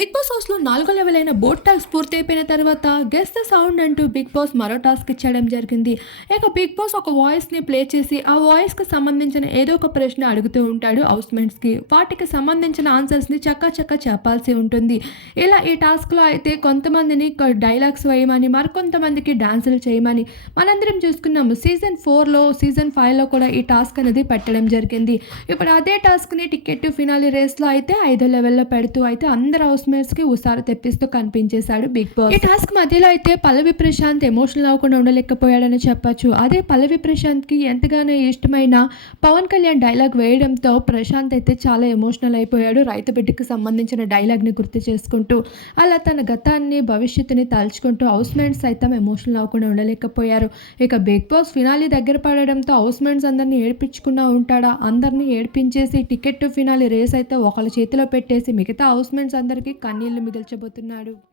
Big boss హౌస్లో నాలుగో level అయిన బోట్ టాస్క్ పూర్తి అయిపోయిన తర్వాత గెస్ట్ ద సౌండ్ అంటూ బిగ్ బాస్ మరో టాస్క్ ఇచ్చడం జరిగింది. ఇక బిగ్ బాస్ ఒక వాయిస్ని ప్లే చేసి ఆ వాయిస్కి సంబంధించిన ఏదో ఒక ప్రశ్న అడుగుతూ ఉంటాడు హౌస్ మేట్స్కి. వాటికి సంబంధించిన ఆన్సర్స్ని చక్కా చెప్పాల్సి ఉంటుంది. ఇలా ఈ టాస్క్లో అయితే కొంతమందిని డైలాగ్స్ వేయమని మరికొంతమందికి డాన్సులు చేయమని మనందరం చూసుకున్నాము సీజన్ ఫోర్లో సీజన్ ఫైవ్లో కూడా ఈ టాస్క్ అనేది పెట్టడం జరిగింది. ఇప్పుడు అదే టాస్క్ని టికెట్ ఫినాలి రేస్లో అయితే ఐదో లెవెల్లో పెడుతూ అయితే అందరు హౌస్ కి ఉసారు తెప్పిస్తూ కనిపించేశాడు బిగ్ బాస్. ఈ టాస్క్ మధ్యలో అయితే పల్లవి ప్రశాంత్ ఎమోషనల్ అవ్వకుండా ఉండలేకపోయాడని చెప్పొచ్చు. అదే పల్లవి ప్రశాంత్కి ఎంతగానో ఇష్టమైన పవన్ కళ్యాణ్ డైలాగ్ వేయడంతో ప్రశాంత్ అయితే చాలా ఎమోషనల్ అయిపోయాడు. రైతు బిడ్డకి సంబంధించిన డైలాగ్ని గుర్తు చేసుకుంటూ అలా తన గతాన్ని భవిష్యత్తుని తలుచుకుంటూ హౌస్ మేట్స్ సైతం ఎమోషనల్ అవ్వకుండా ఉండలేకపోయారు. ఇక బిగ్ బాస్ ఫినాలి దగ్గర పడడంతో హౌస్ మేట్స్ అందరినీ ఏడిపించుకున్నా ఉంటాడా? అందరినీ ఏడిపించేసి టికెట్ టు ఫినాలి రేస్ అయితే ఒకళ్ళ చేతిలో పెట్టేసి మిగతా హౌస్ మేట్స్ అందరికీ కన్నీళ్ళు మిగిల్చబోతున్నాడు.